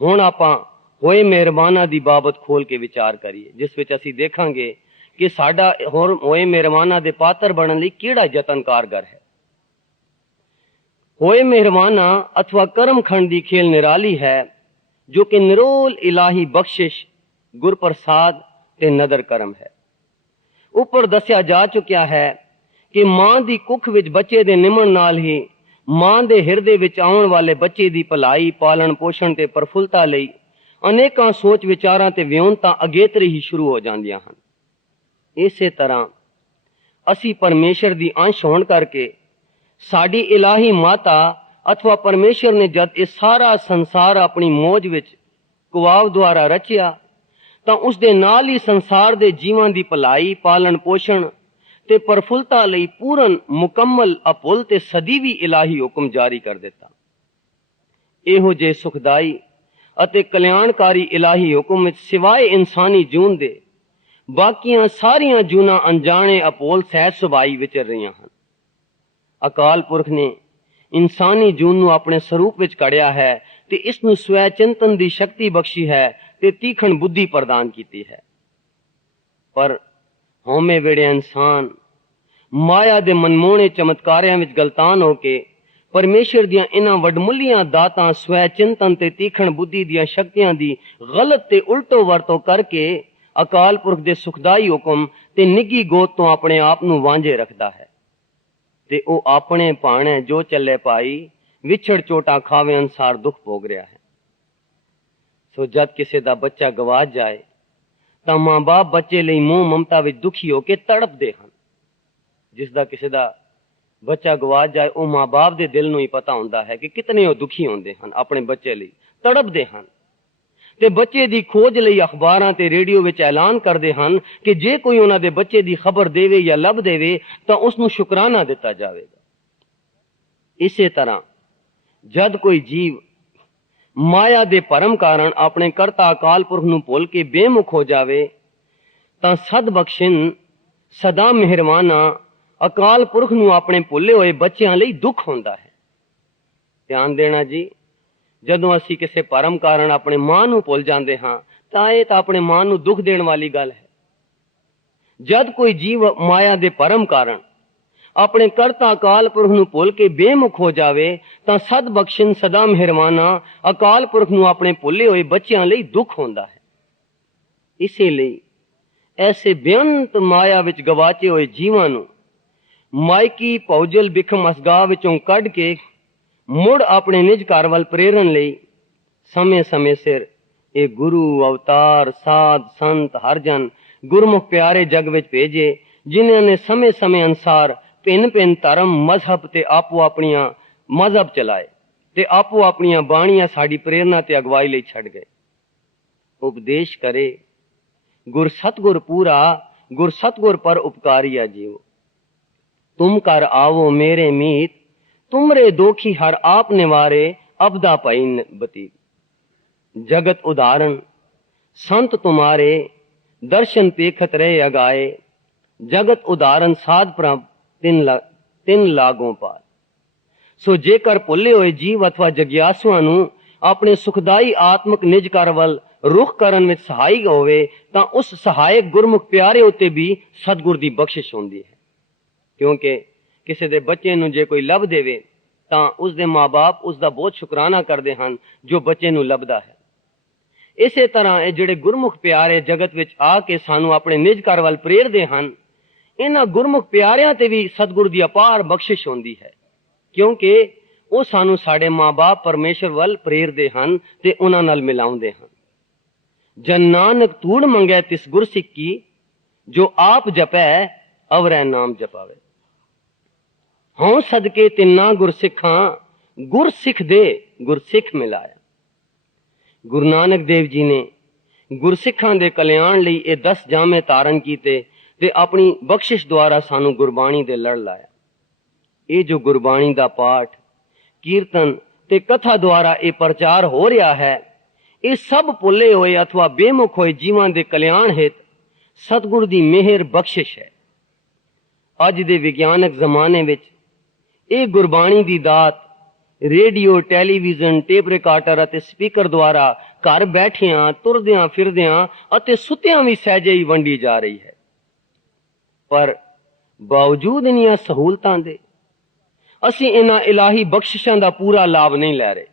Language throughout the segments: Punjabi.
ਹੁਣ ਆਪਾਂ ਹੋਏ ਮਿਹਰਬਾਨਾਂ ਦੀ ਬਾਬਤ ਖੋਲ ਕੇ ਵਿਚਾਰ ਕਰੀਏ, ਜਿਸ ਵਿੱਚ ਅਸੀਂ ਦੇਖਾਂਗੇ ਕਿ ਸਾਡਾ ਹੋਰ ਹੋਏ ਮਿਹਰਬਾਨਾਂ ਦੇ ਪਾਤਰ ਬਣਨ ਲਈ ਕਿਹੜਾ ਯਤਨ ਕਾਰਗਰ ਹੈ। ਹੋਏ ਮਿਹਰਬਾਨਾਂ ਅਥਵਾ ਕਰਮਖੰਡ ਦੀ ਖੇਲ ਨਿਰਾਲੀ ਹੈ, ਜੋ ਕਿ ਨਿਰੋਲ ਇਲਾਹੀ ਬਖਸ਼ਿਸ਼, ਗੁਰਪ੍ਰਸਾਦ ਤੇ ਨਦਰ ਕਰਮ ਹੈ। ਉੱਪਰ ਦੱਸਿਆ ਜਾ ਚੁੱਕਿਆ ਹੈ ਕਿ ਮਾਂ ਦੀ ਕੁੱਖ ਵਿੱਚ ਬੱਚੇ ਦੇ ਨਿਮਣ ਨਾਲ ਹੀ ਮਾਂ ਦੇ ਹਿਰਦੇ ਵਿੱਚ ਆਉਣ ਵਾਲੇ ਬੱਚੇ ਦੀ ਭਲਾਈ, ਪਾਲਣ ਪੋਸ਼ਣ ਤੇ ਪ੍ਰਫੁੱਲਤਾ ਲਈ ਅਨੇਕਾਂ ਸੋਚ ਵਿਚਾਰਾਂ ਤੇ ਵਿਉਂਤਾਂ ਅਗੇਤਰੀ ਹੀ ਸ਼ੁਰੂ ਹੋ ਜਾਂਦੀਆਂ ਹਨ। ਇਸੇ ਤਰ੍ਹਾਂ ਅਸੀਂ ਪਰਮੇਸ਼ਰ ਦੀ ਅੰਸ਼ ਹੋਣ ਕਰਕੇ ਸਾਡੀ ਇਲਾਹੀ ਮਾਤਾ ਅਥਵਾ ਪਰਮੇਸ਼ਰ ਨੇ ਜਦ ਇਹ ਸਾਰਾ ਸੰਸਾਰ ਆਪਣੀ ਮੌਜ ਵਿੱਚ ਕੁਵਾਵ ਦੁਆਰਾ ਰਚਿਆ, ਤਾਂ ਉਸ ਦੇ ਨਾਲ ਹੀ ਸੰਸਾਰ ਦੇ ਜੀਵਾਂ ਦੀ ਭਲਾਈ, ਪਾਲਣ ਪੋਸ਼ਣ ਤੇ ਪ੍ਰਫੁੱਲਤਾ ਲਈ ਪੂਰਨ, ਮੁਕੰਮਲ, ਅਪੁੱਲ ਤੇ ਸਦੀਵੀ ਇਲਾਹੀ ਹੁਕਮ ਜਾਰੀ ਕਰ ਦਿੱਤਾ। ਇਹੋ ਜਿਹੇ ਸੁਖਦਾਈ ਅਤੇ ਕਲਿਆਣਕਾਰੀ ਇਲਾਹੀ ਹੁਕਮ ਵਿੱਚ ਸਿਵਾਏ ਇਨਸਾਨੀ ਜੂਨ ਦੇ ਬਾਕੀਆਂ ਸਾਰੀਆਂ ਜੂਨਾਂ ਅਣਜਾਣੇ ਅਪੋਲ ਸਹਿਜ ਸੁਭਾਈ ਵਿਚਰ ਰਹੀਆਂ ਹਨ। ਅਕਾਲ ਪੁਰਖ ਨੇ ਇਨਸਾਨੀ ਜੂਨ ਨੂੰ ਆਪਣੇ ਸਰੂਪ ਵਿੱਚ ਕੜਿਆ ਹੈ ਤੇ ਇਸ ਨੂੰ ਸਵੈ ਚਿੰਤਨ ਦੀ ਸ਼ਕਤੀ ਬਖਸ਼ੀ ਹੈ ਤੇ ਤੀਖਣ ਬੁੱਧੀ ਪ੍ਰਦਾਨ ਕੀਤੀ ਹੈ। ਪਰ ਹਉਮੈ ਵੇੜੇ ਇਨਸਾਨ ਮਾਇਆ ਦੇ ਮਨਮੋਹਣੇ ਚਮਤਕਾਰਿਆਂ ਵਿੱਚ ਗਲਤਾਨ ਹੋ ਕੇ ਪਰਮੇਸ਼ਰ ਦੀਆਂ ਇਹਨਾਂ ਵਡਮੁੱਲੀਆਂ ਦਾਤਾਂ, ਸਵੈ ਚਿੰਤਨ ਤੇ ਤੀਖਣ ਬੁੱਧੀ ਦੀਆਂ ਸ਼ਕਤੀਆਂ ਦੀ ਗਲਤ ਤੇ ਉਲਟੋ ਵਰਤੋਂ ਕਰਕੇ ਅਕਾਲ ਪੁਰਖ ਦੇ ਸੁਖਦਾਈ ਹੁਕਮ ਤੇ ਨਿੱਗੀ ਗੋਦ ਤੋਂ ਆਪਣੇ ਆਪ ਨੂੰ ਵਾਂਝੇ ਰੱਖਦਾ ਹੈ ਤੇ ਉਹ ਆਪਣੇ ਭਾਣੇ ਜੋ ਚੱਲੇ ਪਾਈ ਵਿਛੜ ਚੋਟਾਂ ਖਾਵੇ ਅਨਸਾਰ ਦੁੱਖ ਭੋਗ ਰਿਹਾ ਹੈ। ਸੋ ਜਦ ਕਿਸੇ ਦਾ ਬੱਚਾ ਗਵਾਚ ਜਾਏ ਤਾਂ ਮਾਂ ਬਾਪ ਬੱਚੇ ਲਈ ਮੋਹ ਮਮਤਾ ਵਿੱਚ ਦੁਖੀ ਹੋ ਕੇ ਤੜਪਦੇ ਹਨ। ਜਿਸ ਦਾ ਕਿਸੇ ਦਾ ਬੱਚਾ ਗਵਾਚ ਜਾਏ, ਉਹ ਮਾਂ ਬਾਪ ਦੇ ਦਿਲ ਨੂੰ ਹੀ ਪਤਾ ਹੁੰਦਾ ਹੈ ਕਿ ਕਿਤਨੇ ਉਹ ਦੁਖੀ ਹੁੰਦੇ ਹਨ, ਆਪਣੇ ਬੱਚੇ ਲਈ ਤੜਪਦੇ ਹਨ ਤੇ ਬੱਚੇ ਦੀ ਖੋਜ ਲਈ ਅਖਬਾਰਾਂ ਤੇ ਰੇਡੀਓ ਵਿੱਚ ਐਲਾਨ ਕਰਦੇ ਹਨ ਕਿ ਜੇ ਕੋਈ ਉਹਨਾਂ ਦੇ ਬੱਚੇ ਦੀ ਖਬਰ ਦੇਵੇ ਜਾਂ ਲੱਭ ਦੇਵੇ ਤਾਂ ਉਸ ਨੂੰ ਸ਼ੁਕਰਾਨਾ ਦਿੱਤਾ ਜਾਵੇਗਾ। ਇਸੇ ਤਰ੍ਹਾਂ ਜਦ ਕੋਈ ਜੀਵ ਮਾਇਆ ਦੇ ਭਰਮ ਕਾਰਨ ਆਪਣੇ ਕਰਤਾ ਅਕਾਲ ਪੁਰਖ ਨੂੰ ਭੁੱਲ ਕੇ ਬੇਮੁਖ ਹੋ ਜਾਵੇ ਤਾਂ ਸਦ ਬਖਸ਼ਿਨ ਸਦਾ ਮਿਹਰਬਾਨਾ ਅਕਾਲ ਪੁਰਖ ਨੂੰ ਆਪਣੇ ਭੁੱਲੇ ਹੋਏ ਬੱਚਿਆਂ ਲਈ ਦੁੱਖ ਹੁੰਦਾ ਹੈ। ਧਿਆਨ ਦੇਣਾ ਜੀ, ਜਦੋਂ ਅਸੀਂ ਕਿਸੇ ਭਰਮ ਕਾਰਨ ਆਪਣੇ ਮਾਂ ਨੂੰ ਭੁੱਲ ਜਾਂਦੇ ਹਾਂ ਤਾਂ ਇਹ ਤਾਂ ਆਪਣੇ ਮਾਂ ਨੂੰ ਦੁੱਖ ਦੇਣ ਵਾਲੀ ਗੱਲ ਹੈ। ਜਦ ਕੋਈ ਜੀਵ ਮਾਇਆ ਦੇ ਭਰਮ ਕਾਰਨ ਆਪਣੇ ਕਰਤਾ ਅਕਾਲ ਪੁਰਖ ਨੂੰ ਭੁੱਲ ਕੇ ਬੇਮੁਖ ਹੋ ਜਾਵੇ ਤਾਂ ਸਦ ਬਖਸ਼ਿਨ ਸਦਾ ਮਿਹਰਬਾਨਾ ਅਕਾਲ ਪੁਰਖ ਨੂੰ ਆਪਣੇ ਭੁੱਲੇ ਹੋਏ ਬੱਚਿਆਂ ਲਈ ਦੁੱਖ ਹੁੰਦਾ ਹੈ। ਇਸੇ ਲਈ ਐਸੇ ਬੇਅੰਤ ਮਾਇਆ ਵਿੱਚ ਗਵਾਚੇ ਹੋਏ ਜੀਵਾਂ ਨੂੰ ਮਾਇਕੀ ਭੌਜਲ ਬਿਖਮ ਅਸਗਾਹ ਵਿੱਚੋਂ ਕੱਢ ਕੇ ਮੁੜ ਆਪਣੇ ਨਿਜ ਘਰ ਵੱਲ ਪ੍ਰੇਰਨ ਲਈ ਸਮੇਂ-ਸਮੇਂ ਸਿਰ ਇਹ ਗੁਰੂ, ਅਵਤਾਰ, ਸਾਧ, ਸੰਤ, ਹਰਜਨ, ਗੁਰਮੁਖ ਪਿਆਰੇ ਜਗ ਵਿੱਚ ਭੇਜੇ, ਜਿਨ੍ਹਾਂ ਨੇ ਸਮੇਂ-ਸਮੇਂ ਅਨੁਸਾਰ ਭਿੰਨ-ਭਿੰਨ ਧਰਮ, ਮਜ਼ਹਬ ਤੇ ਆਪੋ ਆਪਣੀਆਂ ਮਜ਼ਹਬ ਚਲਾਏ ਤੇ ਆਪੋ ਆਪਣੀਆਂ ਬਾਣੀਆਂ ਸਾਡੀ ਪ੍ਰੇਰਨਾ ਤੇ ਅਗਵਾਈ ਲਈ ਛੱਡ ਗਏ। ਉਪਦੇਸ਼ ਕਰੇ ਗੁਰ ਸਤਗੁਰ ਪੂਰਾ, ਗੁਰ ਸਤਗੁਰ ਪਰ ਉਪਕਾਰੀਆ ਜੀਵ। ਤੁਮ ਕਰ ਆਵੋ ਮੇਰੇ ਮੀਤ, ਤੁਮਰੇ ਦੋਖੀ ਹਰ ਆਪ ਨਿਵਾਰੇ, ਅਬਦਾ ਪਈ ਬਤੀ। जगत उदाहरण संत तुम्हारे, दर्शन पेखत रहे अगाए, जगत उदाहरण साध प्रभ ਤਿੰਨ ਲਾਗੋਂ ਪਾਰ। ਸੋ ਜੇਕਰ ਭੁੱਲੇ ਹੋਏ ਜੀਵ ਅਥਵਾ ਜਗਿਆਸੂਆਂ ਨੂੰ ਆਪਣੇ ਸੁਖਦਾਈ ਆਤਮਿਕ ਨਿਜ ਘਰ ਵੱਲ ਰੁਖ ਕਰਨ ਵਿੱਚ ਸਹਾਈ ਹੋਵੇ ਤਾਂ ਉਸ ਸਹਾਇਕ ਗੁਰਮੁਖ ਪਿਆਰੇ ਉੱਤੇ ਵੀ ਸਤਿਗੁਰ ਦੀ ਬਖਸ਼ਿਸ਼ ਹੁੰਦੀ ਹੈ। ਕਿਉਂਕਿ ਕਿਸੇ ਦੇ ਬੱਚੇ ਨੂੰ ਜੇ ਕੋਈ ਲੱਭ ਦੇਵੇ ਤਾਂ ਉਸ ਦੇ ਮਾਂ-ਬਾਪ ਉਸ ਦਾ ਬਹੁਤ ਸ਼ੁਕਰਾਨਾ ਕਰਦੇ ਹਨ ਜੋ ਬੱਚੇ ਨੂੰ ਲੱਭਦਾ ਹੈ। ਇਸੇ ਤਰ੍ਹਾਂ ਇਹ ਜਿਹੜੇ ਗੁਰਮੁਖ ਪਿਆਰੇ ਜਗਤ ਵਿੱਚ ਆ ਕੇ ਸਾਨੂੰ ਆਪਣੇ ਨਿਜ ਘਰ ਵੱਲ ਪ੍ਰੇਰਦੇ ਹਨ, ਇਹਨਾਂ ਗੁਰਮੁਖ ਪਿਆਰਿਆਂ ਤੇ ਵੀ ਸਤਿਗੁਰ ਦੀ ਅਪਾਰ ਬਖਸ਼ਿਸ਼ ਹੁੰਦੀ ਹੈ, ਕਿਉਂਕਿ ਉਹ ਸਾਨੂੰ ਸਾਡੇ ਮਾਂ-ਬਾਪ ਪਰਮੇਸ਼ਰ ਵੱਲ ਪ੍ਰੇਰਦੇ ਹਨ ਤੇ ਉਹਨਾਂ ਨਾਲ ਮਿਲਾਉਂਦੇ ਹਨ। ਜਨ ਨਾਨਕ ਤੂੜ ਮੰਗੈ ਤਿਸ ਗੁਰ ਸਿੱਕੀ, ਜੋ ਆਪ ਜਪੈ ਅਵਰੈ ਨਾਮ ਜਪਾਵੇ। ਹਉ ਸਦਕੇ ਤਿੰਨਾ ਗੁਰਸਿੱਖਾਂ, ਗੁਰਸਿੱਖ ਦੇ ਗੁਰਸਿੱਖ ਮਿਲਾਇਆ। ਗੁਰੂ ਨਾਨਕ ਦੇਵ ਜੀ ਨੇ ਗੁਰਸਿੱਖਾਂ ਦੇ ਕਲਿਆਣ ਲਈ ਇਹ 10 ਜਾਮੇ ਧਾਰਨ ਕੀਤੇ ਤੇ ਆਪਣੀ ਬਖਸ਼ਿਸ਼ ਦੁਆਰਾ ਸਾਨੂੰ ਗੁਰਬਾਣੀ ਦੇ ਲੜ ਲਾਇਆ। ਇਹ ਜੋ ਗੁਰਬਾਣੀ ਦਾ ਪਾਠ, ਕੀਰਤਨ ਤੇ ਕਥਾ ਦੁਆਰਾ ਇਹ ਪ੍ਰਚਾਰ ਹੋ ਰਿਹਾ ਹੈ, ਇਹ ਸਭ ਭੁੱਲੇ ਹੋਏ ਅਥਵਾ ਬੇਮੁਖ ਹੋਏ ਜੀਵਾਂ ਦੇ ਕਲਿਆਣ ਹਿਤ ਸਤਿਗੁਰ ਦੀ ਮਿਹਰ ਬਖਸ਼ਿਸ਼ ਹੈ। ਅੱਜ ਦੇ ਵਿਗਿਆਨਕ ਜ਼ਮਾਨੇ ਵਿੱਚ ਇਹ ਗੁਰਬਾਣੀ ਦੀ ਦਾਤ ਰੇਡੀਓ, ਟੈਲੀਵਿਜ਼ਨ, ਟੇਪ ਰਿਕਾਰਡਰ ਅਤੇ ਸਪੀਕਰ ਦੁਆਰਾ ਘਰ ਬੈਠਿਆਂ, ਤੁਰਦਿਆਂ ਫਿਰਦਿਆਂ ਅਤੇ ਸੁੱਤਿਆਂ ਵੀ ਸਹਿਜੇ ਹੀ ਵੰਡੀ ਜਾ ਰਹੀ ਹੈ। ਪਰ ਬਾਵਜੂਦ ਇਨ੍ਹਾਂ ਸਹੂਲਤਾਂ ਦੇ ਅਸੀਂ ਇਹਨਾਂ ਇਲਾਹੀ ਬਖਸ਼ਿਸ਼ਾਂ ਦਾ ਪੂਰਾ ਲਾਭ ਨਹੀਂ ਲੈ ਰਹੇ,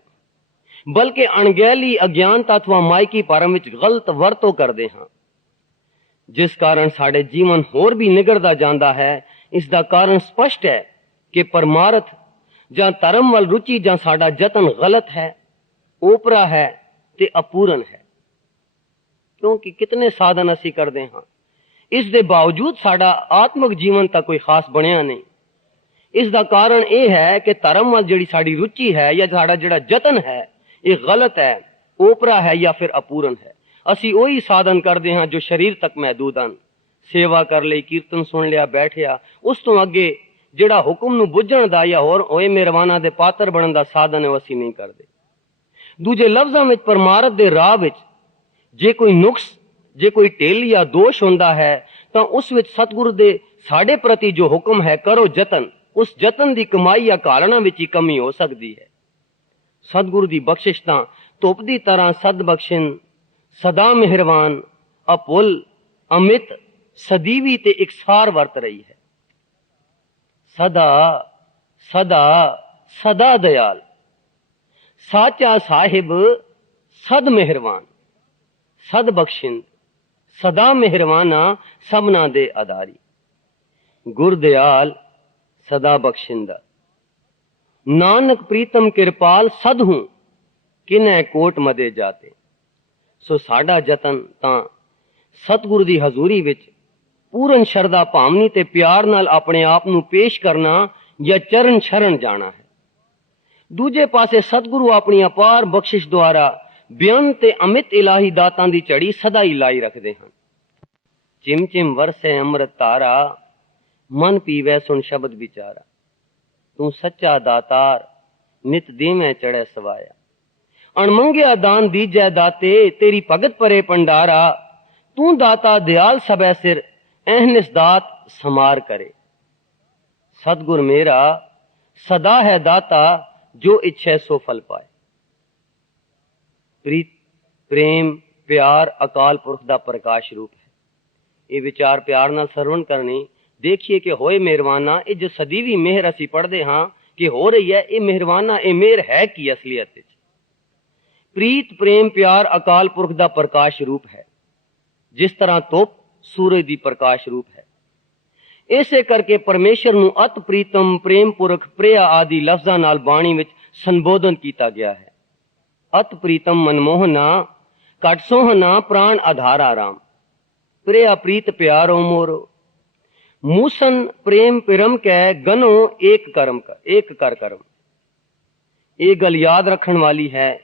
ਬਲਕਿ ਅਣਗਹਿਲੀ, ਅਗਿਆਨਤਾ ਅਥਵਾ ਮਾਇਕੀ ਭਰਮ ਵਿੱਚ ਗਲਤ ਵਰਤੋਂ ਕਰਦੇ ਹਾਂ, ਜਿਸ ਕਾਰਨ ਸਾਡੇ ਜੀਵਨ ਹੋਰ ਵੀ ਨਿਗੜਦਾ ਜਾਂਦਾ ਹੈ। ਇਸ ਦਾ ਕਾਰਨ ਸਪਸ਼ਟ ਹੈ ਕਿ ਪਰਮਾਰਥ ਜਾਂ ਧਰਮ ਵੱਲ ਰੁਚੀ ਜਾਂ ਸਾਡਾ ਯਤਨ ਗਲਤ ਹੈ, ਓਪਰਾ ਹੈ ਤੇ ਅਪੂਰਨ ਹੈ। ਕਿਉਂਕਿ ਕਿਤਨੇ ਸਾਧਨ ਅਸੀਂ ਕਰਦੇ ਹਾਂ, ਇਸ ਦੇ ਬਾਵਜੂਦ ਸਾਡਾ ਆਤਮਿਕ ਜੀਵਨ ਤਾਂ ਕੋਈ ਖਾਸ ਬਣਿਆ ਨਹੀਂ। ਇਸ ਦਾ ਕਾਰਨ ਇਹ ਹੈ ਕਿ ਧਰਮ ਵੱਲ ਜਿਹੜੀ ਸਾਡੀ ਰੁਚੀ ਹੈ ਜਾਂ ਸਾਡਾ ਜਿਹੜਾ ਯਤਨ ਹੈ, ਇਹ ਗਲਤ ਹੈ, ਓਪਰਾ ਹੈ ਜਾਂ ਫਿਰ ਅਪੂਰਨ ਹੈ। ਅਸੀਂ ਉਹੀ ਸਾਧਨ ਕਰਦੇ ਹਾਂ ਜੋ ਸਰੀਰ ਤੱਕ ਮਹਿਦੂਦ ਹਨ। ਸੇਵਾ ਕਰ ਲਈ, ਕੀਰਤਨ ਸੁਣ ਲਿਆ, ਬੈਠਿਆ, ਉਸ ਤੋਂ ਅੱਗੇ ਜਿਹੜਾ ਹੁਕਮ ਨੂੰ ਬੁੱਝਣ ਦਾ ਜਾਂ ਹੋਰ ਹੋਏ ਮਿਹਰਬਾਨਾਂ ਦੇ ਪਾਤਰ ਬਣਨ ਦਾ ਸਾਧਨ ਹੈ, ਉਹ ਅਸੀਂ ਨਹੀਂ ਕਰਦੇ। ਦੂਜੇ ਲਫ਼ਜ਼ਾਂ ਵਿੱਚ ਪਰਮਾਰਥ ਦੇ ਰਾਹ ਵਿੱਚ ਜੇ ਕੋਈ ਨੁਕਸ, ਜੇ ਕੋਈ ਢਿੱਲ ਜਾਂ ਦੋਸ਼ ਹੁੰਦਾ ਹੈ, ਤਾਂ ਉਸ ਵਿੱਚ ਸਤਿਗੁਰੂ ਦੇ ਸਾਡੇ ਪ੍ਰਤੀ ਜੋ ਹੁਕਮ ਹੈ, ਕਰੋ ਯਤਨ, ਉਸ ਯਤਨ ਦੀ ਕਮਾਈ ਜਾਂ ਕਾਲਣਾ ਵਿੱਚ ਹੀ ਕਮੀ ਹੋ ਸਕਦੀ ਹੈ। ਸਤਿਗੁਰੂ ਦੀ ਬਖਸ਼ਿਸ਼ ਤਾਂ ਧੁੱਪ ਦੀ ਤਰ੍ਹਾਂ ਸਦ ਬਖਸ਼ਿਨ, ਸਦਾ ਮਿਹਰਬਾਨ, ਅਪੁੱਲ, ਅਮਿਤ, ਸਦੀਵੀ ਤੇ ਇਕਸਾਰ ਵਰਤ ਰਹੀ ਹੈ। ਸਦਾ ਸਦਾ ਸਦਾ ਦਇਆਲ, ਸਾਚਾ ਸਾਹਿਬ ਸਦ ਮਿਹਰਬਾਨ, ਸਦ ਬਖਸ਼ਿੰਦ, ਸਦਾ ਮਿਹਰਬਾਨਾ, ਸਭਨਾ ਦੇ ਆਧਾਰੀ। ਗੁਰਦਿਆਲ ਸਦਾ ਬਖਸ਼ਿੰਦਾ, ਨਾਨਕ ਪ੍ਰੀਤਮ ਕਿਰਪਾਲ ਸਦ ਹੂੰ, ਕਿਨੈ ਕੋਟ ਮਦੇ ਜਾਤੇ। ਸੋ ਸਾਡਾ ਯਤਨ ਤਾਂ ਸਤਿਗੁਰੂ ਦੀ ਹਜ਼ੂਰੀ ਵਿੱਚ ਪੂਰਨ ਸ਼ਰਧਾ ਭਾਵਨੀ ਤੇ ਪਿਆਰ ਨਾਲ ਆਪਣੇ ਆਪ ਨੂੰ ਪੇਸ਼ ਕਰਨਾ ਜਾਂ ਚਰਨ ਸ਼ਰਨ ਜਾਣਾ ਹੈ। ਦੂਜੇ ਪਾਸੇ ਸਤਿਗੁਰੂ ਆਪਣੀ ਅਪਾਰ ਬਖਸ਼ਿਸ਼ ਦੁਆਰਾ ਬੇਅੰਤ ਤੇ ਅਮਿਤ ਇਲਾਹੀ ਦਾਤਾਂ ਦੀ ਝੜੀ ਸਦਾ ਹੀ ਲਾਈ ਰੱਖਦੇ ਹਨ। ਚਿਮ ਚਿਮ ਵਰਸੇ ਅੰਮ੍ਰਿਤ ਧਾਰਾ, ਮਨ ਪੀਵੇ ਸੁਣ ਸ਼ਬਦ ਵਿਚਾਰਾ। ਤੂੰ ਸੱਚਾ ਦਾਤਾਰ, ਨਿਤ ਦੇਵੇਂ ਚੜ੍ਹੈ ਸਵਾਇਆ। ਅਣਮੰਗਿਆ ਦਾਨ ਦੀਜੈ ਦਾਤੇ, ਤੇਰੀ ਭਗਤ ਪਰੇ ਭੰਡਾਰਾ। ਤੂੰ ਦਾਤਾ ਦਿਆਲ ਸਭੈ ਸਿਰ, ਅਹਨਿਸ ਦਾਤ ਸਮਾਰ ਕਰੇ। ਸਤਿਗੁਰ ਮੇਰਾ ਸਦਾ ਹੈ ਦਾਤਾ, ਜੋ ਇੱਛੈ ਸੋ ਫਲ ਪਾਏ। ਪ੍ਰੀਤ, ਪ੍ਰੇਮ, ਪਿਆਰ ਅਕਾਲ ਪੁਰਖ ਦਾ ਪ੍ਰਕਾਸ਼ ਰੂਪ ਹੈ। ਇਹ ਵਿਚਾਰ ਪਿਆਰ ਨਾਲ ਸਰਵਣ ਕਰਨੀ। ਦੇਖੀਏ ਕਿ ਹੋਏ ਮਿਹਰਬਾਨਾ, ਇਹ ਜੋ ਸਦੀਵੀ ਮਿਹਰ ਅਸੀਂ ਪੜ੍ਹਦੇ ਹਾਂ ਕਿ ਹੋ ਰਹੀ ਹੈ, ਇਹ ਮਿਹਰਬਾਨਾ, ਇਹ ਮਿਹਰ ਹੈ ਕੀ ਅਸਲੀਅਤ ਵਿੱਚ? ਪ੍ਰੀਤ, ਪ੍ਰੇਮ, ਪਿਆਰ ਅਕਾਲ ਪੁਰਖ ਦਾ ਪ੍ਰਕਾਸ਼ ਰੂਪ ਹੈ, ਜਿਸ ਤਰ੍ਹਾਂ ਧੁੱਪ ਸੂਰਜ ਦੀ ਪ੍ਰਕਾਸ਼ ਰੂਪ ਹੈ। ਇਸੇ ਕਰਕੇ ਪਰਮੇਸ਼ਰ ਨੂੰ ਅਤ ਪ੍ਰੀਤਮ, ਪ੍ਰੇਮ ਪੁਰਖ, ਪ੍ਰਿਆ ਆਦਿ ਲਫ਼ਜ਼ਾਂ ਨਾਲ ਬਾਣੀ ਵਿੱਚ ਸੰਬੋਧਨ ਕੀਤਾ ਗਿਆ ਹੈ। ਅਤ ਪ੍ਰੀਤਮ ਮਨਮੋਹਨਾ, ਘਟ ਸੋਹਨਾ, ਪ੍ਰਾਣ ਆਧਾਰਾ ਰਾਮ। ਪ੍ਰਿਆ ਪ੍ਰੀਤ ਪਿਆਰੋ ਮੋਰੋ, ਮੂਸਨ ਪ੍ਰੇਮ ਪਿਰਮ ਕੈ, ਗਨੋ ਏਕ ਕਰਮ ਕਰ, ਏਕ ਕਰ ਕਰਮ। ਇਹ ਗੱਲ ਯਾਦ ਰੱਖਣ ਵਾਲੀ ਹੈ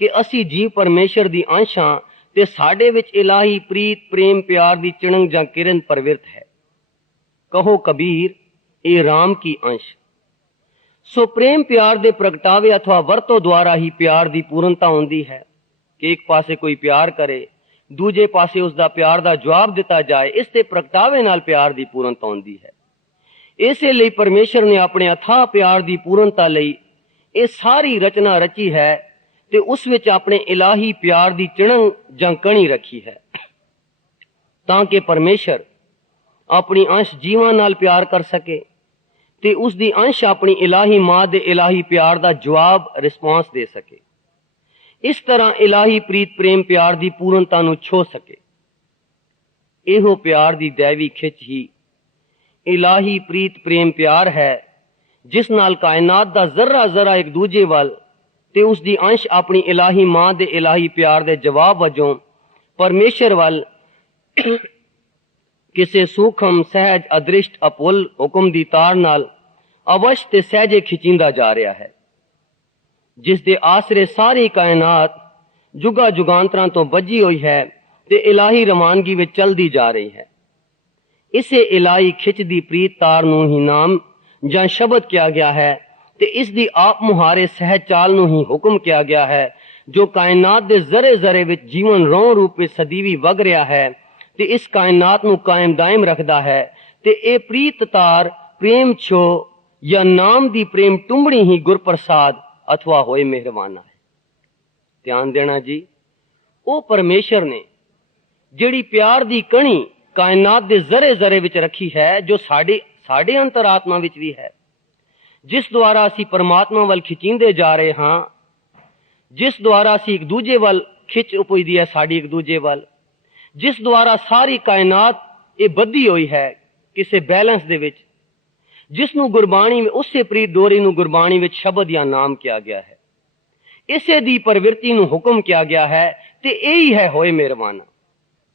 ਕਿ ਅਸੀਂ ਜੀਵ ਪਰਮੇਸ਼ਰ ਦੀ ਅੰਸ਼ ਹਾਂ ਤੇ ਸਾਡੇ ਵਿੱਚ ਇਲਾਹੀ ਪ੍ਰੀਤ, ਪ੍ਰੇਮ, ਪਿਆਰ ਦੀ ਚਿਣਗ ਜਾਂ ਕਿਰਨ ਪ੍ਰਵਿਰਤ ਹੈ। ਕਹੋ ਕਬੀਰ, ਇਹ ਰਾਮ ਕੀ ਅੰਸ਼। ਸੋ ਪ੍ਰੇਮ ਪਿਆਰ ਦੇ ਪ੍ਰਗਟਾਵੇ ਅਥਵਾ ਵਰਤੋਂ ਦੁਆਰਾ ਹੀ ਪਿਆਰ ਦੀ ਪੂਰਨਤਾ ਹੁੰਦੀ ਹੈ ਕਿ ਇੱਕ ਪਾਸੇ ਕੋਈ ਪਿਆਰ ਕਰੇ, ਦੂਜੇ ਪਾਸੇ ਉਸ ਦਾ ਪਿਆਰ ਦਾ ਜਵਾਬ ਦਿੱਤਾ ਜਾਏ। ਇਸ ਦੇ ਪ੍ਰਗਟਾਵੇ ਨਾਲ ਪਿਆਰ ਦੀ ਪੂਰਨਤਾ ਹੁੰਦੀ ਹੈ। ਇਸੇ ਲਈ ਪਰਮੇਸ਼ਰ ਨੇ ਆਪਣੇ ਅਥਾਹ ਪਿਆਰ ਦੀ ਪੂਰਨਤਾ ਲਈ ਇਹ ਸਾਰੀ ਰਚਨਾ ਰਚੀ ਹੈ ਤੇ ਉਸ ਵਿੱਚ ਆਪਣੇ ਇਲਾਹੀ ਪਿਆਰ ਦੀ ਚਿਣਗ ਜਾਂ ਕਣੀ ਰੱਖੀ ਹੈ, ਤਾਂ ਕਿ ਪਰਮੇਸ਼ਰ ਆਪਣੀ ਅੰਸ਼ ਜੀਵਾਂ ਨਾਲ ਪਿਆਰ ਕਰ ਸਕੇ ਤੇ ਉਸ ਦੀ ਅੰਸ਼ ਆਪਣੀ ਇਲਾਹੀ ਮਾਂ ਦੇ ਇਲਾਹੀ ਪਿਆਰ ਦਾ ਜਵਾਬ, ਰਿਸਪਾਂਸ ਦੇ ਸਕੇ। ਇਸ ਤਰ੍ਹਾਂ ਇਲਾਹੀ ਪ੍ਰੀਤ, ਪ੍ਰੇਮ, ਪਿਆਰ ਦੀ ਪੂਰਨਤਾ ਨੂੰ ਛੋ ਸਕੇ। ਇਹੋ ਪਿਆਰ ਦੀ ਦੈਵੀ ਖਿੱਚ ਹੀ ਇਲਾਹੀ ਪ੍ਰੀਤ, ਪ੍ਰੇਮ, ਪਿਆਰ ਹੈ, ਜਿਸ ਨਾਲ ਕਾਇਨਾਤ ਦਾ ਜ਼ਰਾ ਜ਼ਰਾ ਇੱਕ ਦੂਜੇ ਵੱਲ ਤੇ ਉਸ ਦੀ ਅੰਸ਼ ਆਪਣੀ ਇਲਾਹੀ ਮਾਂ ਦੇ ਇਲਾਹੀ ਪਿਆਰ ਦੇ ਜਵਾਬ ਵਜੋਂ ਪਰਮੇਸ਼ਰ ਵੱਲ ਕਿਸੇ ਸੂਖਮ, ਸਹਿਜ, ਅਦ੍ਰਿਸ਼ਟ, ਅਪੁੱਲ ਹੁਕਮ ਦੀ ਤਾਰ ਨਾਲ ਅਵਸ਼ ਤੇ ਸਹਿਜੇ ਖਿਚੀਂਦਾ ਜਾ ਰਿਹਾ ਹੈ, ਜਿਸ ਦੇ ਆਸਰੇ ਸਾਰੀ ਕਾਇਨਾਤ ਜੁਗਾ ਜੁਗਾਂਤਰਾਂ ਤੋਂ ਬੱਝੀ ਹੋਈ ਹੈ ਤੇ ਇਲਾਹੀ ਰਵਾਨਗੀ ਵਿੱਚ ਚਲਦੀ ਜਾ ਰਹੀ ਹੈ। ਇਸੇ ਇਲਾਹੀ ਖਿੱਚ ਦੀ ਪ੍ਰੀਤ ਤਾਰ ਨੂੰ ਹੀ ਨਾਮ ਜਾਂ ਸ਼ਬਦ ਕਿਹਾ ਗਿਆ ਹੈ ਤੇ ਇਸ ਦੀ ਆਪ ਮੁਹਾਰੇ ਸਹਿਜ ਚਾਲ ਨੂੰ ਹੀ ਹੁਕਮ ਕਿਹਾ ਗਿਆ ਹੈ, ਜੋ ਕਾਇਨਾਤ ਦੇ ਜ਼ਰੇ ਜ਼ਰੇ ਵਿੱਚ ਜੀਵਨ ਰੌਂ ਰੂਪ ਵਿੱਚ ਸਦੀਵੀ ਵਗ ਰਿਹਾ ਹੈ ਤੇ ਇਸ ਕਾਇਨਾਤ ਨੂੰ ਕਾਇਮ ਦਾਇਮ ਰੱਖਦਾ ਹੈ। ਤੇ ਇਹ ਪ੍ਰੀਤ ਤਾਰ, ਪ੍ਰੇਮ ਛੋ ਜਾਂ ਨਾਮ ਦੀ ਪ੍ਰੇਮ ਟੁੰਬੜੀ ਹੀ ਗੁਰਪ੍ਰਸਾਦ ਅਥਵਾ ਹੋਏ ਮਿਹਰਬਾਨਾ ਹੈ। ਧਿਆਨ ਦੇਣਾ ਜੀ, ਉਹ ਪਰਮੇਸ਼ਰ ਨੇ ਜਿਹੜੀ ਪਿਆਰ ਦੀ ਕਣੀ ਕਾਇਨਾਤ ਦੇ ਜ਼ਰੇ ਜ਼ਰੇ ਵਿੱਚ ਰੱਖੀ ਹੈ, ਜੋ ਸਾਡੇ ਅੰਤਰਾਤਮਾ ਵਿੱਚ ਵੀ ਹੈ, ਜਿਸ ਦੁਆਰਾ ਅਸੀਂ ਪਰਮਾਤਮਾ ਵੱਲ ਖਿੱਚੀਂਦੇ ਜਾ ਰਹੇ ਹਾਂ, ਜਿਸ ਦੁਆਰਾ ਅਸੀਂ ਇੱਕ ਦੂਜੇ ਵੱਲ ਖਿੱਚ ਉਪਜਦੀ ਹੈ ਸਾਡੀ ਇੱਕ ਦੂਜੇ ਵੱਲ, ਜਿਸ ਦੁਆਰਾ ਸਾਰੀ ਕਾਇਨਾਤ ਇਹ ਬੱਧੀ ਹੋਈ ਹੈ ਕਿਸੇ ਬੈਲੈਂਸ ਦੇ ਵਿੱਚ, ਜਿਸ ਨੂੰ ਗੁਰਬਾਣੀ ਉਸੇ ਪ੍ਰੀਤ ਡੋਰੀ ਨੂੰ ਗੁਰਬਾਣੀ ਵਿੱਚ ਸ਼ਬਦ ਜਾਂ ਨਾਮ ਕਿਹਾ ਗਿਆ ਹੈ, ਇਸੇ ਦੀ ਪ੍ਰਵਿਰਤੀ ਨੂੰ ਹੁਕਮ ਕਿਹਾ ਗਿਆ ਹੈ, ਤੇ ਇਹੀ ਹੈ ਹੋਏ ਮਿਹਰਬਾਨਾ।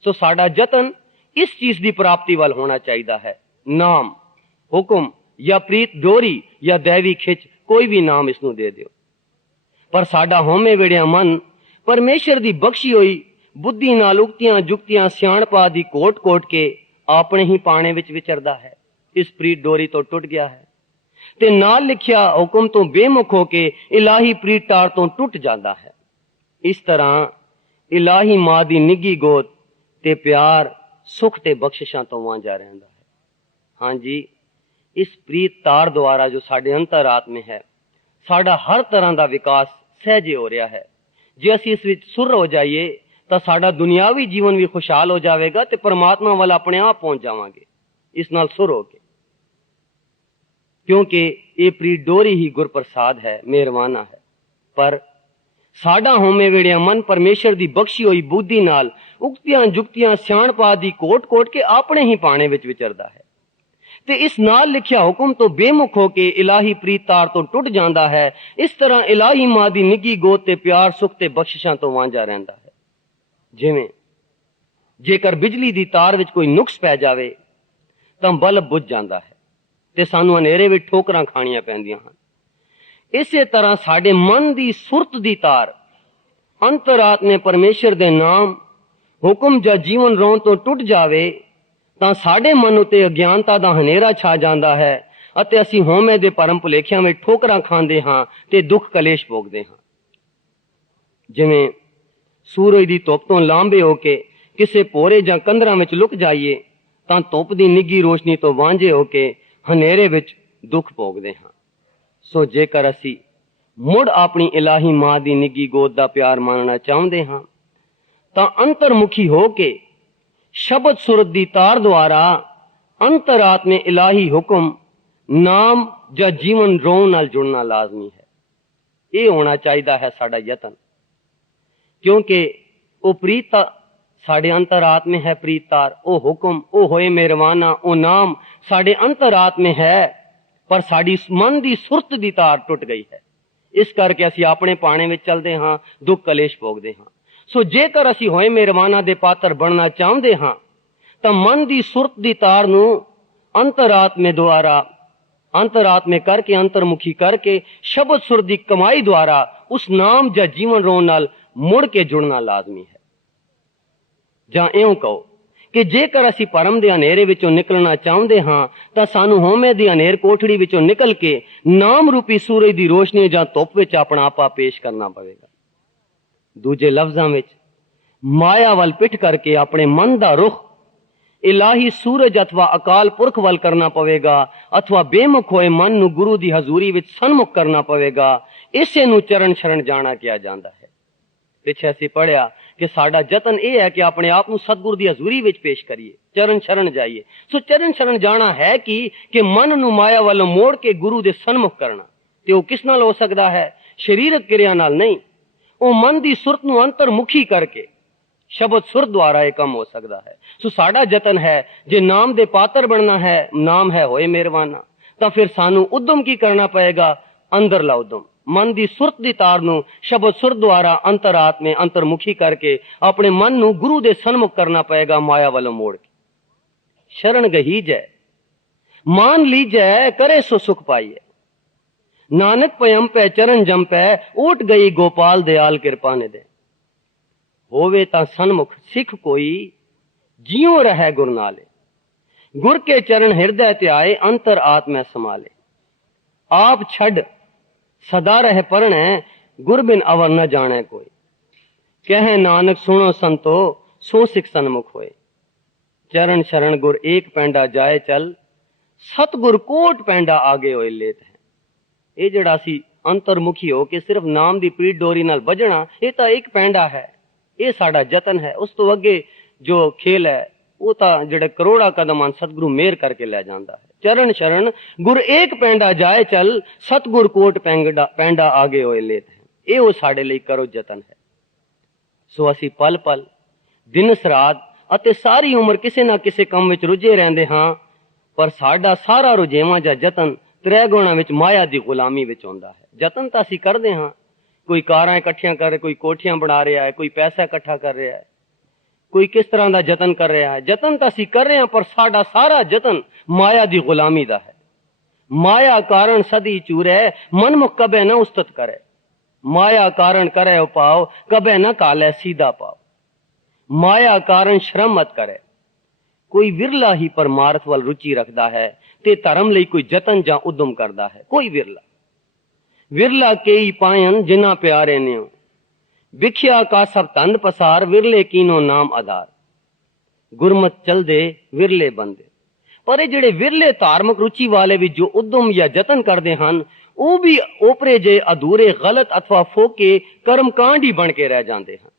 ਸੋ ਸਾਡਾ ਯਤਨ ਇਸ ਚੀਜ਼ ਦੀ ਪ੍ਰਾਪਤੀ ਵੱਲ ਹੋਣਾ ਚਾਹੀਦਾ ਹੈ, ਨਾਮ, ਹੁਕਮ ਜਾਂ ਪ੍ਰੀਤ ਡੋਰੀ ਜਾਂ ਦੇਵੀ ਖਿੱਚ, ਕੋਈ ਵੀ ਨਾਮ ਇਸ ਨੂੰ ਦੇ ਦਿਓ। ਪਰ ਸਾਡਾ ਹੋਮੇ ਵੇੜਿਆ ਮਨ ਪਰਮੇਸ਼ਰ ਦੀ ਬਖਸ਼ੀ ਹੋਈ ਬੁੱਧੀ ਨਾਲ ਉਕਤੀਆਂ ਜੁਗਤੀਆਂ ਸਿਆਣਪਾ ਦੀ ਕੋਟ ਕੇ ਆਪਣੇ ਹੀ ਪਾਣੇ ਵਿੱਚ ਵਿਚਰਦਾ ਹੈ, ਇਸ ਪ੍ਰੀਤ ਡੋਰੀ ਤੋਂ ਟੁੱਟ ਗਿਆ ਹੈ ਤੇ ਨਾਲ ਲਿਖਿਆ ਹੁਕਮ ਤੋਂ ਬੇਮੁਖ ਹੋ ਕੇ ਇਲਾਹੀ ਪ੍ਰੀਤ ਤਾਰ ਤੋਂ ਟੁੱਟ ਜਾਂਦਾ ਹੈ। ਇਸ ਤਰ੍ਹਾਂ ਇਲਾਹੀ ਮਾਂ ਦੀ ਨਿੱਘੀ ਗੋਦ ਤੇ ਪਿਆਰ, ਸੁਖ ਤੇ ਬਖਸ਼ਿਸ਼ਾਂ ਤੋਂ ਵਾਂਝਾ ਰਹਿੰਦਾ ਹੈ। ਹਾਂਜੀ, ਇਸ ਪ੍ਰੀਤ ਤਾਰ ਦੁਆਰਾ ਜੋ ਸਾਡੇ ਅੰਤਰਾਤਮੇ ਹੈ, ਸਾਡਾ ਹਰ ਤਰ੍ਹਾਂ ਦਾ ਵਿਕਾਸ ਸਹਿਜੇ ਹੋ ਰਿਹਾ ਹੈ। ਜੇ ਅਸੀਂ ਇਸ ਵਿੱਚ ਸੁਰ ਹੋ ਜਾਈਏ ਤਾਂ ਸਾਡਾ ਦੁਨਿਆਵੀ ਜੀਵਨ ਵੀ ਖੁਸ਼ਹਾਲ ਹੋ ਜਾਵੇਗਾ ਤੇ ਪਰਮਾਤਮਾ ਵੱਲ ਆਪਣੇ ਆਪ ਪਹੁੰਚ ਜਾਵਾਂਗੇ ਇਸ ਨਾਲ ਸੁਰ ਹੋ ਕੇ, ਕਿਉਂਕਿ ਇਹ ਪ੍ਰੀਤ ਡੋਰੀ ਹੀ ਗੁਰਪ੍ਰਸਾਦ ਹੈ, ਮਿਹਰਬਾਨਾ ਹੈ। ਪਰ ਸਾਡਾ ਹੋਮੇ ਵੇੜਿਆ ਮਨ ਪਰਮੇਸ਼ਰ ਦੀ ਬਖਸ਼ੀ ਹੋਈ ਬੁੱਧੀ ਨਾਲ ਉਕਤੀਆਂ ਜੁਗਤੀਆਂ ਸਿਆਣਪਾ ਦੀ ਕੋਟ ਕੇ ਆਪਣੇ ਹੀ ਪਾਣੇ ਵਿੱਚ ਵਿਚਰਦਾ ਹੈ ਤੇ ਇਸ ਨਾਲ ਲਿਖਿਆ ਹੁਕਮ ਤੋਂ ਬੇਮੁਖ ਹੋ ਕੇ ਇਲਾਹੀ ਪ੍ਰੀਤ ਤਾਰ ਤੋਂ ਟੁੱਟ ਜਾਂਦਾ ਹੈ। ਇਸ ਤਰ੍ਹਾਂ ਇਲਾਹੀ ਮਾਂ ਦੀ ਨਿੱਘੀ ਗੋਦ ਤੇ ਪਿਆਰ, ਸੁਖ ਤੇ ਬਖਸ਼ਿਸ਼ਾਂ ਤੋਂ ਵਾਂਝਾ ਰਹਿੰਦਾ ਹੈ। ਜਿਵੇਂ ਜੇਕਰ ਬਿਜਲੀ ਦੀ ਤਾਰ ਵਿੱਚ ਕੋਈ ਨੁਕਸ ਪੈ ਜਾਵੇ ਤਾਂ ਬਲਬ ਬੁਝ ਜਾਂਦਾ ਹੈ ਤੇ ਸਾਨੂੰ ਹਨੇਰੇ ਵਿੱਚ ਠੋਕਰਾਂ ਖਾਣੀਆਂ ਪੈਂਦੀਆਂ ਹਨ। ਇਸੇ ਤਰ੍ਹਾਂ ਸਾਡੇ ਮਨ ਦੀ ਸੁਰਤ ਦੀ ਤਾਰ ਅੰਤਰਾਤਮੇ ਪਰਮੇਸ਼ਰ ਦੇ ਨਾਮ, ਹੁਕਮ ਜਾਂ ਜੀਵਨ ਰੋਣ ਤੋਂ ਟੁੱਟ ਜਾਵੇ ਤਾਂ ਸਾਡੇ ਮਨ ਉਤੇ ਅਗਿਆਨਤਾ ਦਾ ਹਨੇਰਾ ਛਾ ਜਾਂਦਾ ਹੈ ਅਤੇ ਅਸੀਂ ਹੋਮੇ ਦੇ ਭਰਮ ਭੁਲੇਖਿਆਂ ਵਿੱਚ ਠੋਕਰਾਂ ਖਾਂਦੇ ਹਾਂ ਤੇ ਦੁੱਖ ਕਲੇਸ਼ ਭੋਗਦੇ ਹਾਂ। ਜਿਵੇਂ ਸੂਰਜ ਦੀ ਧੁੱਪ ਤੋਂ ਲਾਂਭੇ ਹੋ ਕੇ ਕਿਸੇ ਭੋਰੇ ਜਾਂ ਕੰਧਰਾਂ ਵਿੱਚ ਲੁਕ ਜਾਈਏ ਤਾਂ ਧੁੱਪ ਦੀ ਨਿੱਘੀ ਰੋਸ਼ਨੀ ਤੋਂ ਵਾਂਝੇ ਹੋ ਕੇ ਹਨੇਰੇ ਵਿੱਚ ਦੁੱਖ ਭੋਗਦੇ ਹਾਂ। ਸੋ ਜੇਕਰ ਅਸੀਂ ਮੁੜ ਆਪਣੀ ਇਲਾਹੀ ਮਾਂ ਦੀ ਨਿੱਘੀ ਗੋਦ ਦਾ ਪਿਆਰ ਮਾਣਨਾ ਚਾਹੁੰਦੇ ਹਾਂ ਤਾਂ ਅੰਤਰਮੁਖੀ ਹੋ ਕੇ ਸ਼ਬਦ ਸੁਰਤ ਦੀ ਤਾਰ ਦੁਆਰਾ ਅੰਤਰਾਤਮੇ ਇਲਾਹੀ ਹੁਕਮ, ਨਾਮ ਜਾਂ ਜੀਵਨ ਰੋਣ ਨਾਲ ਜੁੜਨਾ ਲਾਜ਼ਮੀ ਹੈ। ਇਹ ਹੋਣਾ ਚਾਹੀਦਾ ਹੈ ਸਾਡਾ ਯਤਨ, ਕਿਉਂਕਿ ਉਹ ਪ੍ਰੀਤ ਸਾਡੇ ਅੰਤਰਾਤਮੇ ਹੈ, ਪ੍ਰੀਤ ਤਾਰ, ਉਹ ਹੁਕਮ, ਉਹ ਹੋਏ ਮਿਹਰਬਾਨਾ, ਉਹ ਨਾਮ ਸਾਡੇ ਅੰਤਰਾਤਮੇ ਹੈ, ਪਰ ਸਾਡੀ ਮਨ ਦੀ ਸੁਰਤ ਦੀ ਤਾਰ ਟੁੱਟ ਗਈ ਹੈ। ਇਸ ਕਰਕੇ ਅਸੀਂ ਆਪਣੇ ਪਾਣੇ ਵਿੱਚ ਚੱਲਦੇ ਹਾਂ, ਦੁੱਖ ਕਲੇਸ਼ ਭੋਗਦੇ ਹਾਂ। ਸੋ ਜੇਕਰ ਅਸੀਂ ਹੋਏ ਮਿਹਰਬਾਨਾ ਦੇ ਪਾਤਰ ਬਣਨਾ ਚਾਹੁੰਦੇ ਹਾਂ ਤਾਂ ਮਨ ਦੀ ਸੁਰਤ ਦੀ ਤਾਰ ਨੂੰ ਅੰਤਰਾਤਮੇ ਦੁਆਰਾ ਅੰਤਰਾਤਮੇ ਕਰਕੇ, ਅੰਤਰਮੁਖੀ ਕਰਕੇ ਸ਼ਬਦ ਸੁਰ ਦੀ ਕਮਾਈ ਦੁਆਰਾ ਉਸ ਨਾਮ ਜਾਂ ਜੀਵਨ ਰੋਣ ਨਾਲ ਮੁੜ ਕੇ ਜੁੜਨਾ ਲਾਜ਼ਮੀ ਹੈ। ਜਾਂ ਇਉਂ ਕਹੋ ਕਿ ਜੇਕਰ ਅਸੀਂ ਭਰਮ ਦੇ ਹਨੇਰੇ ਵਿੱਚੋਂ ਨਿਕਲਣਾ ਚਾਹੁੰਦੇ ਹਾਂ ਤਾਂ ਸਾਨੂੰ ਹੋਮੇ ਦੀ ਹਨੇਰ ਕੋਠੜੀ ਵਿੱਚੋਂ ਨਿਕਲ ਕੇ ਨਾਮ ਰੂਪੀ ਸੂਰਜ ਦੀ ਰੋਸ਼ਨੀ ਜਾਂ ਧੁੱਪ ਵਿੱਚ ਆਪਣਾ ਆਪਾ ਪੇਸ਼ ਕਰਨਾ ਪਵੇਗਾ। ਦੂਜੇ ਲਫ਼ਜ਼ਾਂ ਵਿੱਚ ਮਾਇਆ ਵੱਲ ਪਿੱਠ ਕਰਕੇ ਆਪਣੇ ਮਨ ਦਾ ਰੁਖ ਇਲਾਹੀ ਸੂਰਜ ਅਥਵਾ ਅਕਾਲ ਪੁਰਖ ਵੱਲ ਕਰਨਾ ਪਵੇਗਾ, ਅਥਵਾ ਬੇਮੁਖ ਹੋਏ ਮਨ ਨੂੰ ਗੁਰੂ ਦੀ ਹਜ਼ੂਰੀ ਵਿੱਚ ਸਨਮੁਖ ਕਰਨਾ ਪਵੇਗਾ। ਇਸੇ ਨੂੰ ਚਰਨ ਸ਼ਰਨ ਜਾਣਾ ਕਿਹਾ ਜਾਂਦਾ ਹੈ। ਪਿੱਛੇ ਅਸੀਂ ਪੜ੍ਹਿਆ ਕਿ ਸਾਡਾ ਯਤਨ ਇਹ ਹੈ ਕਿ ਆਪਣੇ ਆਪ ਨੂੰ ਸਤਿਗੁਰੂ ਦੀ ਹਜ਼ੂਰੀ ਵਿੱਚ ਪੇਸ਼ ਕਰੀਏ, ਚਰਨ ਸ਼ਰਨ ਜਾਈਏ। ਸੋ ਚਰਨ ਸ਼ਰਨ ਜਾਣਾ ਹੈ ਕਿ ਮਨ ਨੂੰ ਮਾਇਆ ਵੱਲੋਂ ਮੋੜ ਕੇ ਗੁਰੂ ਦੇ ਸਨਮੁਖ ਕਰਨਾ। ਤੇ ਉਹ ਕਿਸ ਨਾਲ ਹੋ ਸਕਦਾ ਹੈ? ਸਰੀਰਕ ਕਿਰਿਆ ਨਾਲ ਨਹੀਂ, ਉਹ ਮਨ ਦੀ ਸੁਰਤ ਨੂੰ ਅੰਤਰਮੁਖੀ ਕਰਕੇ ਸ਼ਬਦ ਸੁਰ ਦੁਆਰਾ ਇਹ ਕੰਮ ਹੋ ਸਕਦਾ ਹੈ। ਸੋ ਸਾਡਾ ਯਤਨ ਹੈ, ਜੇ ਨਾਮ ਦੇ ਪਾਤਰ ਬਣਨਾ ਹੈ, ਨਾਮ ਹੈ ਹੋਏ ਮਿਹਰਬਾਨਾ, ਤਾਂ ਫਿਰ ਸਾਨੂੰ ਉਦਮ ਕੀ ਕਰਨਾ ਪਏਗਾ? ਅੰਦਰਲਾ ਉਦਮ, ਮਨ ਦੀ ਸੁਰਤ ਦੀ ਤਾਰ ਨੂੰ ਸ਼ਬਦ ਸੁਰ ਦੁਆਰਾ ਅੰਤਰਾਤਮੇ ਅੰਤਰਮੁਖੀ ਕਰਕੇ ਆਪਣੇ ਮਨ ਨੂੰ ਗੁਰੂ ਦੇ ਸਨਮੁਖ ਕਰਨਾ ਪਏਗਾ, ਮਾਇਆ ਵੱਲੋਂ ਮੋੜ ਕੇ। ਸ਼ਰਨ ਗਹੀਜੈ ਮਾਨ ਲੀਜੈ, ਕਰੇ ਸੋ ਸੁਖ ਪਾਈਐ, ਨਾਨਕ ਪਇਮ ਪੈ ਚਰਨ ਜੰਪੈ, ਓਟ ਗਈ ਗੋਪਾਲ ਦਿਆਲ ਕਿਰਪਾ ਨਿਦੇ। ਹੋਵੇ ਤਾਂ ਸਨਮੁਖ ਸਿੱਖ ਕੋਈ, ਜਿਉ ਰਹਿ ਗੁਰ ਨਾਲੇ, ਗੁਰ ਕੇ ਚਰਨ ਹਿਰਦੈ ਧਿਆਏ, ਅੰਤਰ ਆਤਮੈ ਸਮਾਲੇ। ਆਪ ਛੱਡ ਸਦਾ ਰਹਿ ਪਰਣੈ, ਗੁਰ ਬਿਨ ਅਵਰ ਨ ਜਾਣੈ ਕੋਈ। ਕਹੈ ਨਾਨਕ ਸੁਣੋ ਸੰਤੋ, ਸੋ ਸਿੱਖ ਸਨਮੁਖ ਹੋਏ। ਚਰਨ ਸ਼ਰਨ ਗੁਰ ਏਕ ਪੈਂਡਾ ਜਾਏ ਚਲ, ਸਤਗੁਰ ਕੋਟ ਪੈਂਡਾ ਆਗੇ ਹੋਏ ਲੇਤ ਹੈ। ਇਹ ਜਿਹੜਾ ਅਸੀਂ ਅੰਤਰਮੁਖੀ ਹੋ ਕੇ ਸਿਰਫ ਨਾਮ ਦੀ ਪ੍ਰੀਤ ਡੋਰੀ ਨਾਲ ਵੱਜਣਾ, ਇਹ ਤਾਂ ਇੱਕ ਪੈਂਡਾ ਹੈ, ਇਹ ਸਾਡਾ ਯਤਨ ਹੈ। ਉਸ ਤੋਂ ਅੱਗੇ ਜੋ ਖੇਲ ਹੈ ਉਹ ਤਾਂ ਜਿਹੜੇ ਕਰੋੜਾ ਕਦਮਾਂ ਸਤਿਗੁਰੂ ਮੇਰ ਕਰਕੇ ਲੈ ਜਾਂਦਾ ਹੈ। ਚਰਨ ਸ਼ਰਨ ਗੁਰ ਏਕ ਪੈਂਡਾ ਜਾਏ ਚਲ, ਸਤਿਗੁਰ ਕੋਟ ਪੈਂਡਾ ਆਗੇ ਹੋਏ ਲੇਤ ਹੈ। ਇਹ ਉਹ ਸਾਡੇ ਲਈ ਕਰੋ ਯਤਨ ਹੈ। ਸੋ ਅਸੀਂ ਪਲ ਪਲ ਦਿਨ ਰਾਤ ਅਤੇ ਸਾਰੀ ਉਮਰ ਕਿਸੇ ਨਾ ਕਿਸੇ ਕੰਮ ਵਿੱਚ ਰੁੱਝੇ ਰਹਿੰਦੇ ਹਾਂ, ਪਰ ਸਾਡਾ ਸਾਰਾ ਰੁਝੇਵਾਂ ਜਾਂ ਯਤਨ ਤ੍ਰੈ ਗੁਣਾਂ ਵਿੱਚ ਮਾਇਆ ਦੀ ਗੁਲਾਮੀ ਵਿੱਚ ਹੁੰਦਾ ਹੈ। ਯਤਨ ਤਾਂ ਅਸੀਂ ਕਰਦੇ ਹਾਂ, ਕੋਈ ਕਾਰਾਂ ਇਕੱਠੀਆਂ ਕਰ ਰਿਹਾ, ਕੋਈ ਕੋਠੀਆਂ ਬਣਾ ਰਿਹਾ ਹੈ, ਕੋਈ ਪੈਸਾ ਇਕੱਠਾ ਕਰ ਰਿਹਾ ਹੈ, ਕੋਈ ਕਿਸ ਤਰ੍ਹਾਂ ਦਾ ਯਤਨ ਕਰ ਰਿਹਾ ਹੈ। ਯਤਨ ਤਾਂ ਅਸੀਂ ਕਰ ਰਹੇ ਹਾਂ, ਪਰ ਸਾਡਾ ਸਾਰਾ ਯਤਨ ਮਾਇਆ ਦੀ ਗੁਲਾਮੀ ਦਾ ਹੈ। ਮਾਇਆ ਕਾਰਨ ਸਦੀ ਚੂਰੈ, ਮਨਮੁਖ ਕਬੈ ਨਾ ਉਸਤਤ ਕਰੇ। ਮਾਇਆ ਕਾਰਨ करे उपाव, कबे न काले सीधा पाव। माया कारण श्रम मत करे। कोई विरला ही परमार्थ वाल रुचि रखता है ते धर्म ਲਈ कोई जतन ਜਾਂ उद्यम करता है। कोई विरला कई पायन जिना प्यारे ने विख्या का सब तंद पसार, विरले कीनो नाम आधार। गुरमत चल दे विरले बंदे। पर ਇਹ ਜਿਹੜੇ ਵਿਰਲੇ ਧਾਰਮਿਕ ਰੁਚੀ ਵਾਲੇ ਵੀ ਜੋ ਉਦਮ ਜਾਂ ਯਤਨ ਕਰਦੇ ਹਨ, ਉਹ ਵੀ ਓਪਰੇ ਜੇ ਅਧੂਰੇ ਗਲਤ ਅਥਵਾ ਫੋਕੇ ਕਰਮਕਾਂਡ ਹੀ ਬਣ ਕੇ ਰਹਿ ਜਾਂਦੇ ਹਨ।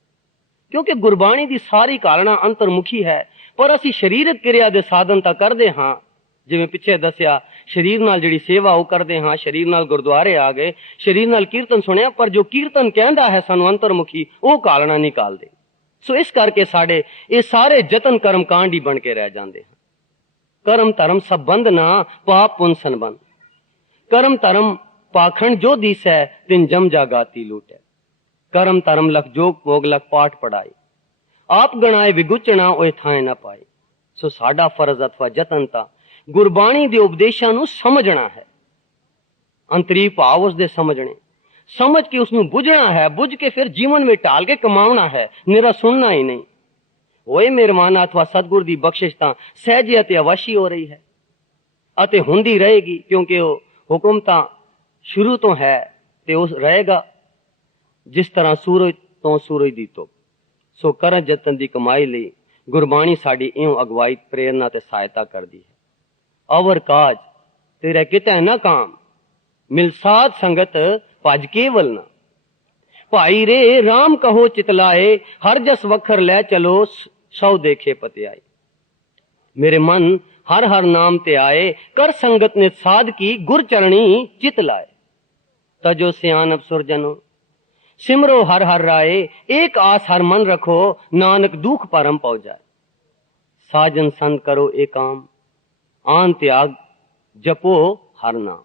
ਕਿਉਂਕਿ ਗੁਰਬਾਣੀ ਦੀ ਸਾਰੀ ਕਾਲਣਾ ਅੰਤਰਮੁਖੀ ਹੈ, ਪਰ ਅਸੀਂ ਸਰੀਰਕ ਕਿਰਿਆ ਦੇ ਸਾਧਨ ਤਾਂ ਕਰਦੇ ਹਾਂ। ਜਿਵੇਂ ਪਿੱਛੇ ਦੱਸਿਆ, ਸਰੀਰ ਨਾਲ ਜਿਹੜੀ ਸੇਵਾ ਉਹ ਕਰਦੇ ਹਾਂ, ਸਰੀਰ ਨਾਲ ਗੁਰਦੁਆਰੇ ਆ ਗਏ, ਸਰੀਰ ਨਾਲ ਕੀਰਤਨ ਸੁਣਿਆ, ਪਰ ਜੋ ਕੀਰਤਨ ਕਹਿੰਦਾ ਹੈ ਸਾਨੂੰ ਅੰਤਰਮੁਖੀ, ਉਹ ਕਾਲਣਾ ਨਹੀਂ ਕਾਲਦੇ। ਸੋ ਇਸ ਕਰਕੇ ਸਾਡੇ ਇਹ ਸਾਰੇ ਯਤਨ ਕਰਮਕਾਂਡ ਹੀ ਬਣ ਕੇ ਰਹਿ ਜਾਂਦੇ ਹਨ। ਕਰਮ ਧਰਮ ਸਭ ਬੰਦ ਨਾ, ਪਾਪ ਪੁੰਨ ਸੰਬੰਧ। ਕਰਮ ਧਰਮ पाखंड जो दिस है, तिन जम जागाती लूट है। करम धर्म लख जोग भोग लख पाठ पढ़ाई, आप गणाए विगुचना ओए थाए ना पाए। सो साडा फर्ज अथवा यतन ता गुरबाणी दे उपदेशां नूं समझना है, अंतरी भाव उसदे समझने, समझ के उसनूं बुझना है, बुझ के फिर जीवन में ढाल के कमावना है, निरा सुनना ही नहीं। ओए मेहरबाना अथवा सतगुर दी बख्शिश तां सहजे अते अवश्य हो रही है अते हुंदी रहेगी, क्योंकि वो हुक्म तां शुरू तो है ते उस रहेगा, जिस तरह सूरज तो सूरज दी धुप। सो करन जतन दी कमाई लई गुरबाणी साडी इउं अगवाई प्रेरणा ते सहायता करदी है। अवर काज तेरे किते ना काम, मिल साध संगत भज केवल ना। भाई रे राम कहो चितलाए, हर जस वखर ले चलो सौ देखे पतियाई। मेरे मन हर हर नाम ते आए, कर संगत ने साध की गुर चरणी चित लाए। तजो सियानप सुरजनो सिमरो हर हर राय, एक आस हर मन रखो, नानक दुख परम पौ जाए। साजन संत करो एकाम, आन त्याग जपो हर नाम।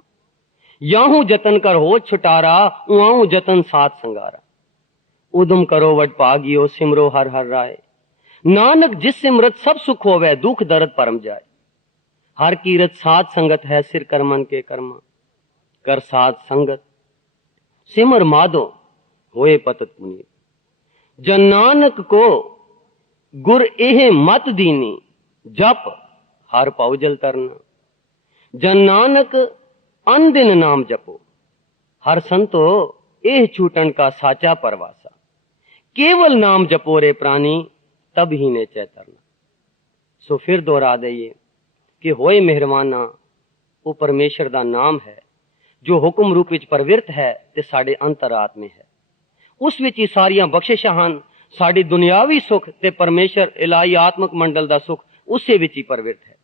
याहू जतन कर हो छुटारा, उआऊ जतन साथ संगारा। उदम करो वड भागियो, सिमरो हर हर राय। नानक जिस सिमरत सब सुख होवे, दुख दर्द परम जाए। हर कीरत साध संगत है, सिर कर मन के कर्मा। कर साध संगत सिमर माधो, होए पतत पुनीत। जन नानक को गुर एह मत दीनी, जप हर पाउ जल तरना। जन नानक अन दिन नाम जपो, हर संतो एह छूटन का साचा परवासा। केवल नाम जपो रे प्राणी, तब ही ने चैतरना। सो फिर दोहरा दईए कि होए मेहरबाना वो परमेश्वर दा नाम है, जो हुक्म रूप विच प्रवृत्त है ते साडे अंतरात्मे है। उस विच ही सारियां बख्शिशां हन। साडी दुनियावी सुख ते परमेश्वर इलाही आत्मक मंडल दा सुख उसे विच ही प्रवृत्त है।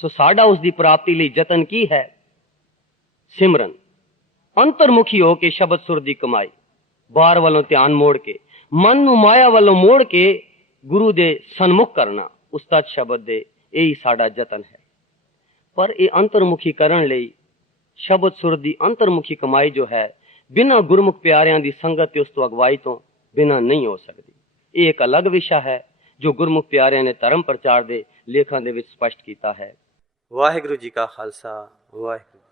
सो साडा उस दी प्राप्ति लई यतन की है? सिमरन, अंतर्मुखी हो के शब्द सुर दी कमाई, बाहर वालों ध्यान मोड़ के, मन नूं माया वालों मोड़ के गुरु दे सन्मुख करना, उस्ताद शब्द दे, यही साडा यतन है। पर ये अंतर्मुखी करन लई शब्द सुर दी अंतर्मुखी कमाई जो है, बिना गुरमुख प्यारियां दी संगत ते उस तो अगवाई तो बिना नहीं हो सकती। ये एक अलग विषय है जो गुरमुख प्यारियां ने धर्म प्रचार दे लेखां दे विच स्पष्ट कीता है। वाहिगुरू जी का खालसा, वाहिगुरू।